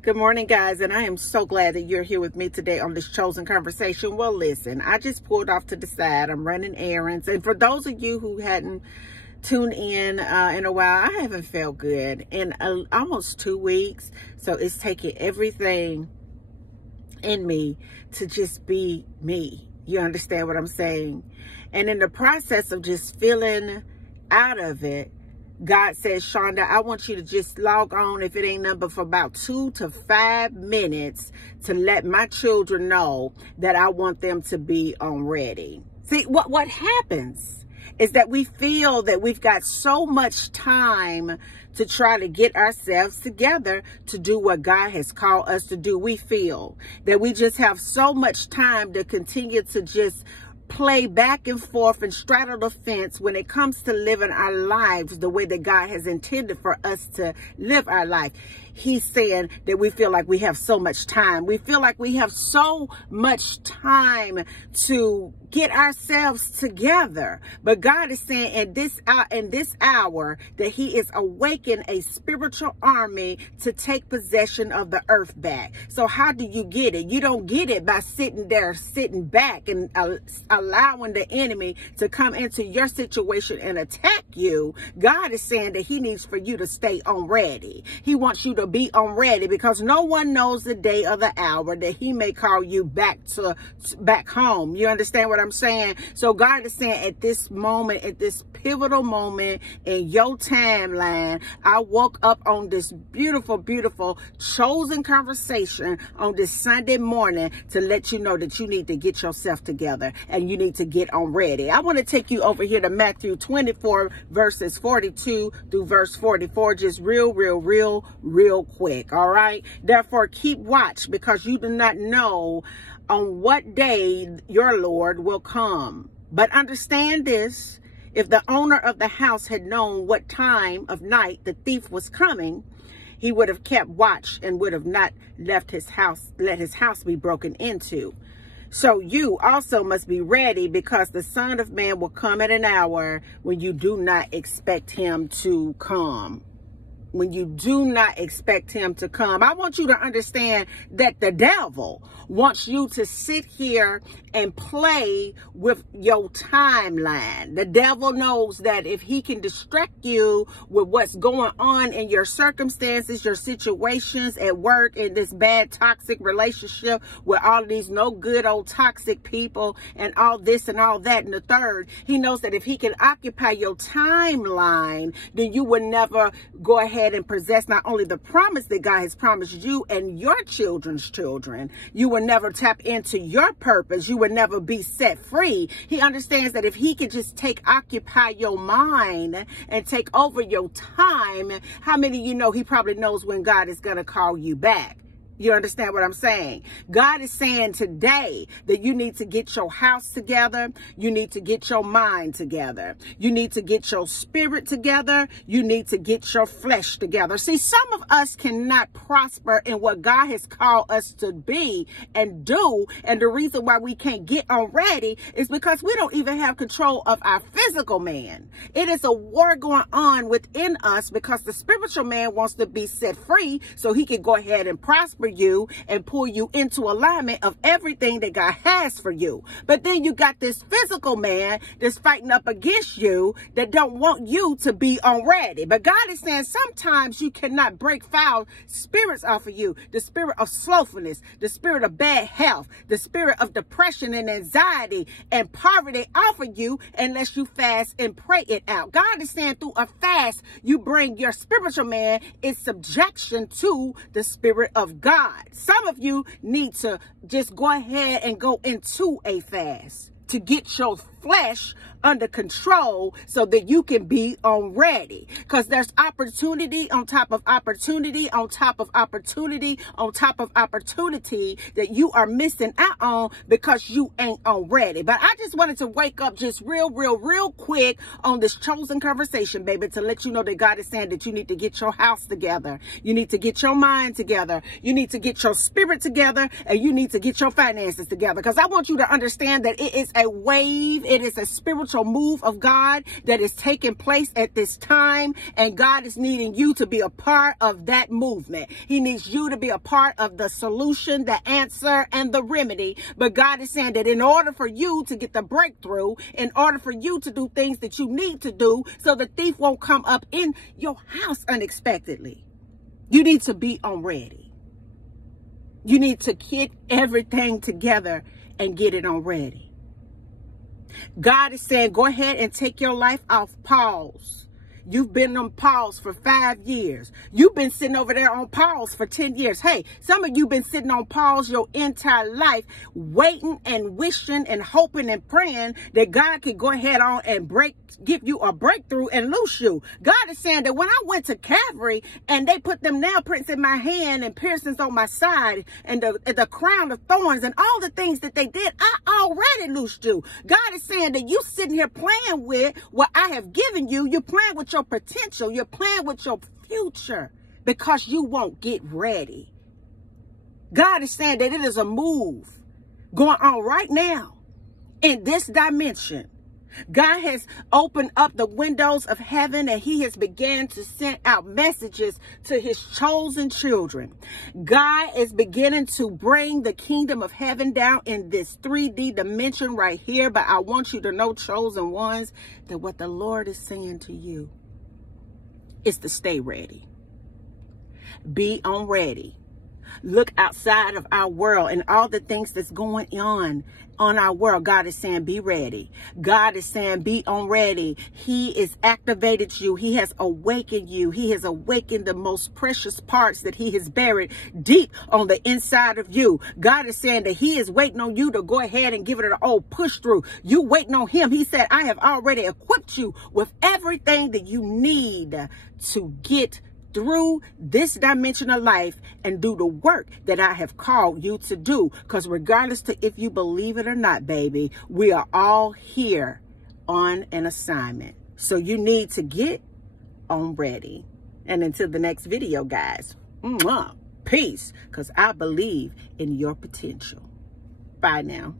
Good morning, guys, and I am so glad that you're here with me today on this chosen conversation. Well, listen, I just pulled off to the side. I'm running errands, and for those of you who hadn't tuned in a while, I haven't felt good in almost 2 weeks, so it's taking everything in me to just be me. You understand what I'm saying? And in the process of just feeling out of it, God says, Shonda, I want you to just log on, if it ain't nothing but for about 2 to 5 minutes, to let my children know that I want them to be on ready. See, what happens is that we feel that we've got so much time to try to get ourselves together to do what God has called us to do. We feel that we just have so much time to continue to just play back and forth and straddle the fence when it comes to living our lives the way that God has intended for us to live our life. He's saying that we feel like we have so much time. We feel like we have so much time to get ourselves together. But God is saying in this hour that he is awakening a spiritual army to take possession of the earth back. So how do you get it? You don't get it by sitting back and allowing the enemy to come into your situation and attack you. God is saying that he needs for you to stay on ready. He wants you to be on ready, because no one knows the day or the hour that he may call you back home. You understand what I'm saying? So God is saying at this moment, at this pivotal moment in your timeline, I woke up on this beautiful, beautiful chosen conversation on this Sunday morning to let you know that you need to get yourself together and you need to get on ready. I want to take you over here to Matthew 24 verses 42 through verse 44, just real quick. All right. Therefore, keep watch, because you do not know on what day your Lord will come. But understand this: if the owner of the house had known what time of night the thief was coming, he would have kept watch and would have not let his house be broken into. So you also must be ready, because the Son of Man will come at an hour when you do not expect him to come. When you do not expect him to come. I want you to understand that the devil wants you to sit here and play with your timeline. The devil knows that if he can distract you with what's going on in your circumstances, your situations at work, in this bad toxic relationship with all of these no good old toxic people and all this and all that and the third, he knows that if he can occupy your timeline, then you would never go ahead and possess not only the promise that God has promised you and your children's children. You will never tap into your purpose. You will never be set free. He understands that if he could just occupy your mind and take over your time, how many of you know he probably knows when God is going to call you back? You understand what I'm saying? God is saying today that you need to get your house together. You need to get your mind together. You need to get your spirit together. You need to get your flesh together. See, some of us cannot prosper in what God has called us to be and do. And the reason why we can't get on ready is because we don't even have control of our physical man. It is a war going on within us, because the spiritual man wants to be set free so he can go ahead and prosper you and pull you into alignment of everything that God has for you. But then you got this physical man that's fighting up against you that don't want you to be on ready. But God is saying sometimes you cannot break foul spirits off of you. The spirit of slothfulness, the spirit of bad health, the spirit of depression and anxiety and poverty off of you unless you fast and pray it out. God is saying through a fast, you bring your spiritual man in subjection to the spirit of God. Some of you need to just go ahead and go into a fast to get your flesh under control so that you can be on ready, because there's opportunity on top of opportunity on top of opportunity on top of opportunity that you are missing out on because you ain't on ready. But I just wanted to wake up just real quick on this chosen conversation, baby, to let you know that God is saying that you need to get your house together. You need to get your mind together. You need to get your spirit together, and you need to get your finances together, because I want you to understand that it is a wave it is a spiritual move of God that is taking place at this time, and God is needing you to be a part of that movement. He needs you to be a part of the solution, the answer, and the remedy. But God is saying that in order for you to get the breakthrough, in order for you to do things that you need to do so the thief won't come up in your house unexpectedly, you need to be on ready. You need to get everything together and get it on ready. God is saying, go ahead and take your life off pause. You've been on pause for 5 years. You've been sitting over there on pause for 10 years. Hey, some of you been sitting on pause your entire life, waiting and wishing and hoping and praying that God can go ahead on and give you a breakthrough and loose you. God is saying that when I went to Calvary and they put them nail prints in my hand and piercings on my side and the crown of thorns and all the things that they did, I already loosed you. God is saying that you sitting here playing with what I have given you. You're playing with your potential. You're playing with your future because you won't get ready. God is saying that it is a move going on right now in this dimension. God has opened up the windows of heaven and he has began to send out messages to his chosen children. God is beginning to bring the kingdom of heaven down in this 3D dimension right here. But I want you to know, chosen ones, that what the Lord is saying to you is to stay ready. Be on ready. Look outside of our world and all the things that's going on our world. God is saying, be ready. God is saying, be on ready. He has activated you. He has awakened you. He has awakened the most precious parts that he has buried deep on the inside of you. God is saying that he is waiting on you to go ahead and give it an old push through. You waiting on him. He said, I have already equipped you with everything that you need to get through this dimension of life and do the work that I have called you to do. Because regardless to if you believe it or not, baby, we are all here on an assignment. So you need to get on ready. And until the next video, guys, peace, because I believe in your potential. Bye now.